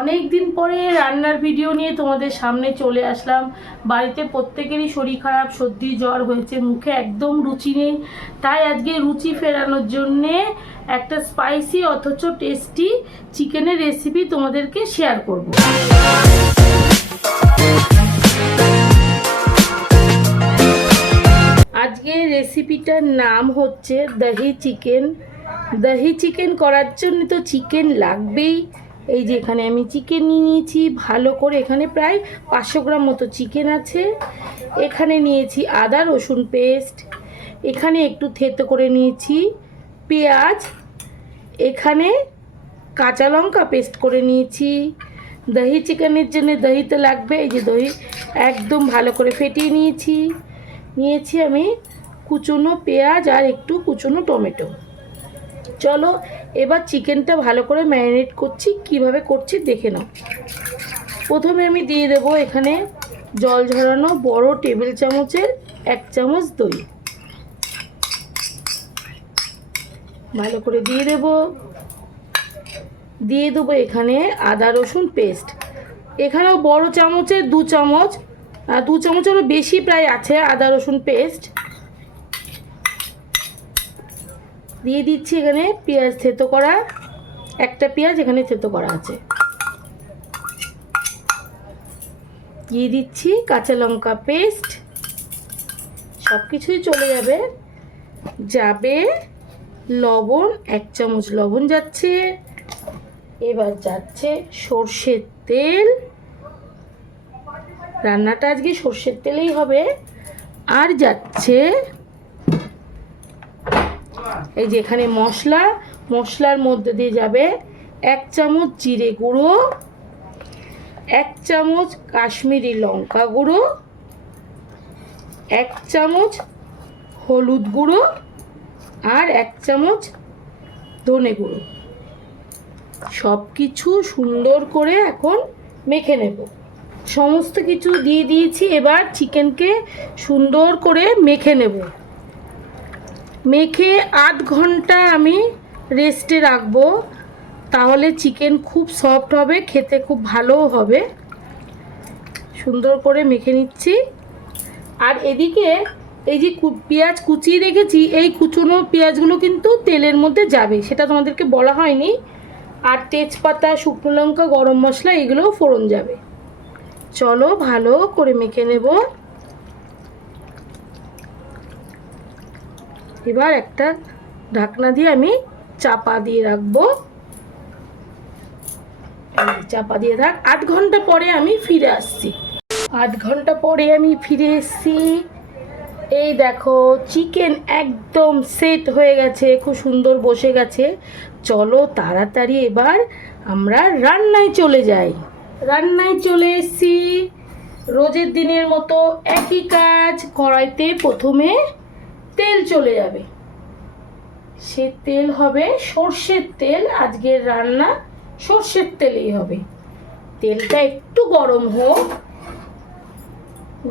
অনেক দিন পরে রান্নার ভিডিও নিয়ে তোমাদের সামনে চলে আসলাম। বাড়িতে প্রত্যেকেরই শরীর খারাপ, সর্দি জ্বর হয়েছে, মুখে একদম রুচি নেই। তাই আজকে রুচি ফেরানোর জন্যে একটা স্পাইসি অথচ টেস্টি চিকেনের রেসিপি তোমাদেরকে শেয়ার করব। আজকে রেসিপিটার নাম হচ্ছে দহি চিকেন। দহি চিকেন করার জন্য তো চিকেন লাগবেই। এই যে এখানে আমি চিকেন নিয়ে নিয়েছি ভালো করে, এখানে প্রায় 500 গ্রাম মতো চিকেন আছে। এখানে নিয়েছি আদা রসুন পেস্ট, এখানে একটু থেতো করে নিয়েছি পেঁয়াজ, এখানে কাঁচা লঙ্কা পেস্ট করে নিয়েছি। দহি চিকেনের জন্য দহি তো লাগবে, এই যে দহি একদম ভালো করে ফেটিয়ে নিয়েছি আমি কুচনো পেঁয়াজ আর একটু কুচনো টমেটো। চলো এবার চিকেনটা ভালো করে ম্যারিনেট করছি, কিভাবে করছি দেখে নাও। প্রথমে আমি দিয়ে দেবো এখানে জল ঝরানো বড় টেবিল চামচের 1 চামচ দই, ভালো করে দিয়ে দেবো এখানে আদা রসুন পেস্ট, এখানেও বড় চামচের 2 চামচ, 2 চামচেরও বেশি প্রায় আছে আদা রসুন পেস্ট দিয়ে দিচ্ছি। এখানে পেঁয়াজ থেতো করা, একটা পেঁয়াজ এখানে থেতো করা আছে, দিয়ে দিচ্ছি কাঁচা লঙ্কা পেস্ট। সব কিছুই চলে যাবে লবণ, 1 চামচ লবণ যাচ্ছে। এবার যাচ্ছে সর্ষের তেল, রান্নাটা আজকে সর্ষের তেলেই হবে। আর যাচ্ছে এই যে এখানে মশলার মধ্যে দিয়ে যাবে 1 চামচ জিরে গুঁড়ো, 1 চামচ কাশ্মীরি লঙ্কা গুঁড়ো, 1 চামচ হলুদ গুঁড়ো আর 1 চামচ ধনে গুঁড়ো। সব কিছু সুন্দর করে এখন মেখে নেব। সমস্ত কিছু দিয়ে দিয়েছি, এবার চিকেনকে সুন্দর করে মেখে নেব। মেখে 8 ঘন্টা আমি রেস্টে রাখবো, তাহলে চিকেন খুব সফট হবে, খেতে খুব ভালোও হবে। সুন্দর করে মেখে নিচ্ছি। আর এদিকে এই যে পেঁয়াজ কুচিয়ে রেখেছি, এই কুচনো পেঁয়াজগুলো কিন্তু তেলের মধ্যে যাবে, সেটা তোমাদেরকে বলা হয়নি। আর তেজপাতা, শুকনো লঙ্কা, গরম মশলা এগুলোও ফোড়ন যাবে। চলো ভালো করে মেখে নেব। এবার একটা ঢাকনা দিয়ে আমি চাপা দিয়ে রাখবো, চাপা দিয়ে থাক। 8 ঘন্টা পরে আমি ফিরে আসছি। 8 ঘন্টা পরে আমি ফিরে এসেছি। এই দেখো চিকেন একদম সেট হয়ে গেছে, খুব সুন্দর বসে গেছে। চলো তাড়াতাড়ি এবার আমরা রান্নায় চলে যাই। রান্নায় চলে এসেছি, রোজের দিনের মতো একই কাজ। কড়াইতে প্রথমে তেল চলে যাবে, সে তেল হবে সর্ষের তেল। আজকের রান্না সর্ষের তেলেই হবে। তেলটা একটু গরম হোক,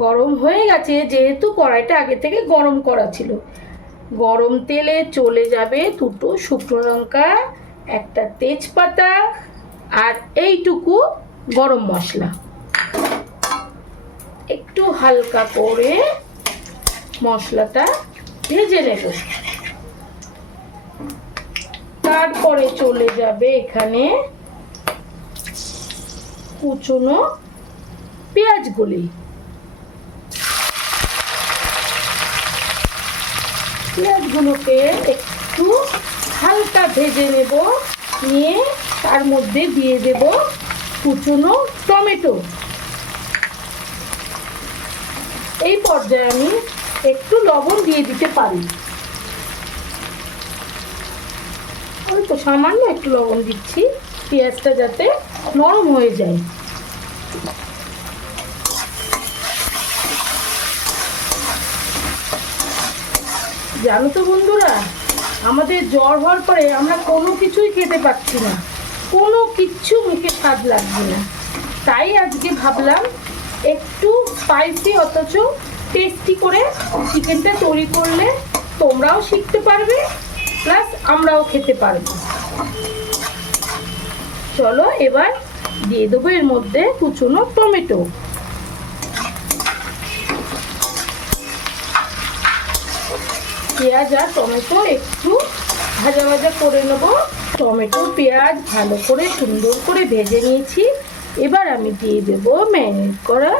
গরম হয়ে গেছে যেহেতু কড়াইটা আগে থেকে গরম করা ছিল। গরম তেলে চলে যাবে 2টো শুকনো লঙ্কা, একটা তেজপাতা আর এইটুকু গরম মশলা। একটু হালকা করে মশলাটা ভেজে নেব। তারপরে চলে যাবে এখানে কুচনো পেঁয়াজগুলি। পেঁয়াজগুলোকে একটু হালকা ভেজে নেব, নিয়ে তার মধ্যে দিয়ে দেব কুচনো টমেটো। এই পর্যায়ে আমি একটু লবণ দিয়ে দিতে পারি, অল্প সামান্য একটু লবণ দিচ্ছি, পেঁয়াজটা যাতে নরম হয়ে যায়। জানো তো বন্ধুরা, আমাদের জ্বর হওয়ার পরে আমরা কোনো কিছুই খেতে পাচ্ছি না, কোনো কিচ্ছু মুখে স্বাদ লাগবে না। তাই আজকে ভাবলাম একটু স্পাইসি অথচ টেস্টি করে চিকেনটা তৈরি করলে তোমরাও শিখতে পারবে, প্লাস আমরাও খেতে পারবো। চলো এবার দিয়ে দেবো এর মধ্যে কুচনো টমেটো। পেঁয়াজ আর টমেটো একটু ভাজা ভাজা করে নেবো। টমেটো পেঁয়াজ ভালো করে সুন্দর করে ভেজে নিয়েছি। এবার আমি দিয়ে দেবো ম্যারিনেট করা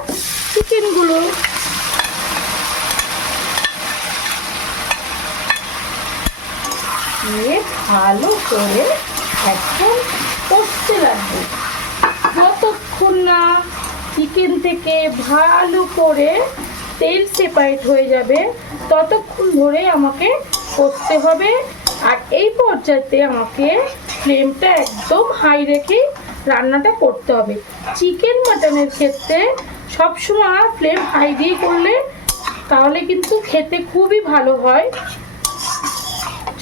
চিকেনগুলো। দিয়ে ভালো করে এখন কষতে লাগবে। যতক্ষণ না চিকেন থেকে ভালো করে তেল সেপারেট হয়ে যাবে ততক্ষণ ধরে আমাকে কষতে হবে। আর এই পর্যায়ে আমাকে ফ্লেমটা একদম হাই রেখে রান্নাটা করতে হবে। চিকেন মাটনের ক্ষেত্রে সবসময় ফ্লেম হাই দিয়ে করলে তাহলে কিন্তু খেতে খুবই ভালো হয়।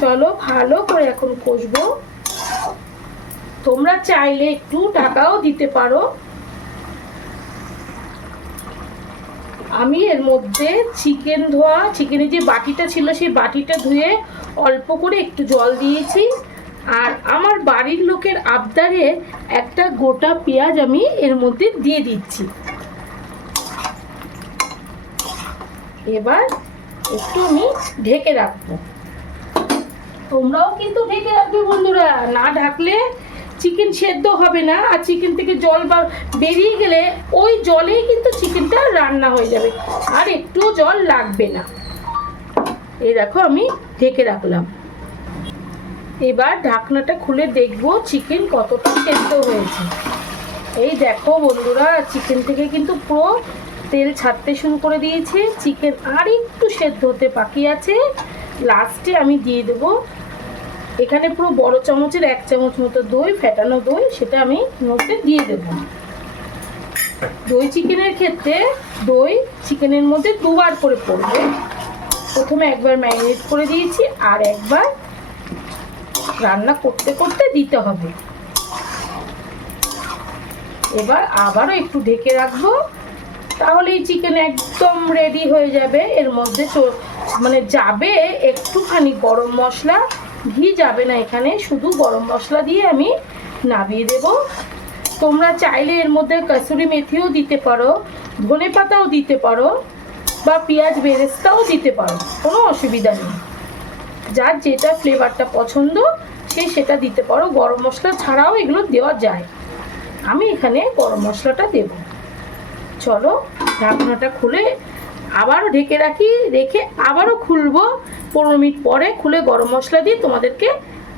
চলো ভালো করে এখন কষবো। তোমরা চাইলে একটু ঢাকাও দিতে পারো। আমি এর মধ্যে চিকেনের যে বাটিটা ছিল সেই বাটিটা ধুয়ে অল্প করে একটু জল দিয়েছি। আর আমার বাড়ির লোকের আবদারে একটা গোটা পেঁয়াজ আমি এর মধ্যে দিয়ে দিচ্ছি। এবার একটু আমি ঢেকে রাখবো। তোমরাও কিন্তু ঢেকে রাখবে বন্ধুরা, না ঢাকলে চিকেন সেদ্ধ হবে না। আর চিকেন থেকে জল বেরিয়ে গেলে ওই জলেই কিন্তু চিকেনটা রান্না হয়ে যাবে, আর একটু জল লাগবে না। এই দেখো আমি ঢেকে রাখলাম। এবার ঢাকনাটা খুলে দেখবো চিকেন কতটা সেদ্ধ হয়েছে। এই দেখো বন্ধুরা, চিকেন থেকে কিন্তু পুরো তেল ছাড়তে শুরু করে দিয়েছে। চিকেন আর একটু সেদ্ধ হতে বাকি আছে। লাস্টে আমি দিয়ে দেবো এখানে পুরো বড় চামচের 1 চামচ মতো দই, ফেটানো দই, সেটা আমি মধ্যে দিয়ে দেব। দই চিকেনের ক্ষেত্রে দই চিকেনের মধ্যে দুবার করে পড়বে। প্রথমে একবার ম্যারিনেট করে দিয়েছি, আর একবার রান্না করতে করতে দিতে হবে। এবার আবারও একটু ঢেকে রাখবো, তাহলে এই চিকেন একদম রেডি হয়ে যাবে। এর মধ্যে মানে যাবে একটুখানি গরম মশলা, ঘি যাবে না এখানে, শুধু গরম মশলা দিয়ে আমি নামিয়ে দেব। তোমরা চাইলে এর মধ্যে কসুরি মেথিও দিতে পারো, ধনে পাতাও দিতে পারো, বা পেঁয়াজ বেরেস্তাও দিতে পারো, কোনো অসুবিধা নেই। যার যেটা ফ্লেভারটা পছন্দ সে সেটা দিতে পারো। গরম মশলা ছাড়াও এগুলো দেওয়া যায়। আমি এখানে গরম মশলাটা দেব। চলো ঢাকনাটা খুলে আবারও ঢেকে রাখি, রেখে আবারও খুলবো। 15 মিনিট পরে খুলে গরম মশলা দিয়ে তোমাদেরকে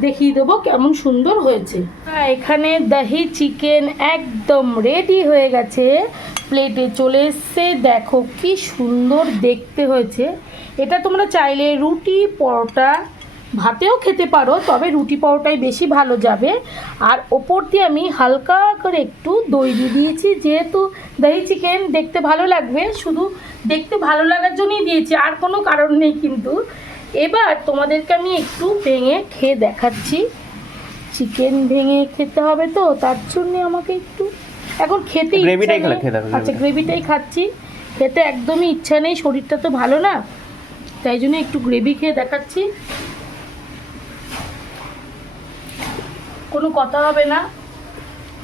দেখিয়ে দেবো কেমন সুন্দর হয়েছে। এখানে দহি চিকেন একদম রেডি হয়ে গেছে, প্লেটে চলে এসছে। দেখো কি সুন্দর দেখতে হয়েছে। এটা তোমরা চাইলে রুটি পরোটা ভাতেও খেতে পারো, তবে রুটি পরোটাই বেশি ভালো যাবে। আর ওপর দিয়ে আমি হালকা করে একটু দই দিয়ে দিয়েছি, যেহেতু দহি চিকেন দেখতে ভালো লাগবে, শুধু দেখতে ভালো লাগার জন্যই দিয়েছি, আর কোনো কারণ নেই কিন্তু। এবার তোমাদেরকে আমি একটু ভেঙে খেয়ে দেখাচ্ছি। চিকেন ভেঙে খেতে হবে তো, তার জন্য আমাকে একটু এখন খেতে ইচ্ছা নেই। আচ্ছা, গ্রেভিটাই খাচ্ছি। খেতে একদমই ইচ্ছা নেই, শরীরটা তো ভালো না, তাই জন্য একটু গ্রেভি খেয়ে দেখাচ্ছি। কোনো কথা হবে না,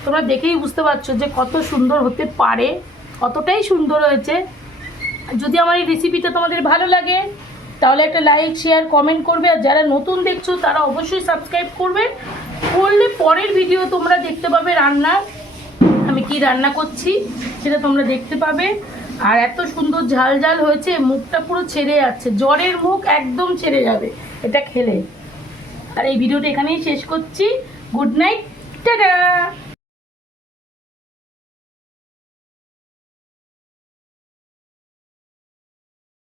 তোমরা দেখেই বুঝতে পারছো যে কত সুন্দর হতে পারে, কতটাই সুন্দর হয়েছে। যদি আমার এই রেসিপিটা তোমাদের ভালো লাগে তাহলে একটা লাইক শেয়ার কমেন্ট করবে। আর যারা নতুন দেখছো তারা অবশ্যই সাবস্ক্রাইব করবে, করলে পরের ভিডিও তোমরা দেখতে পাবে রান্নার, আমি কি রান্না করছি সেটা তোমরা দেখতে পাবে। আর এত সুন্দর ঝাল ঝাল হয়েছে, মুখটা পুরো ছেড়ে যাচ্ছে, জ্বরের মুখ একদম ছেড়ে যাবে এটা খেলে। আর এই ভিডিওটা এখানেই শেষ করছি। Good night, tata.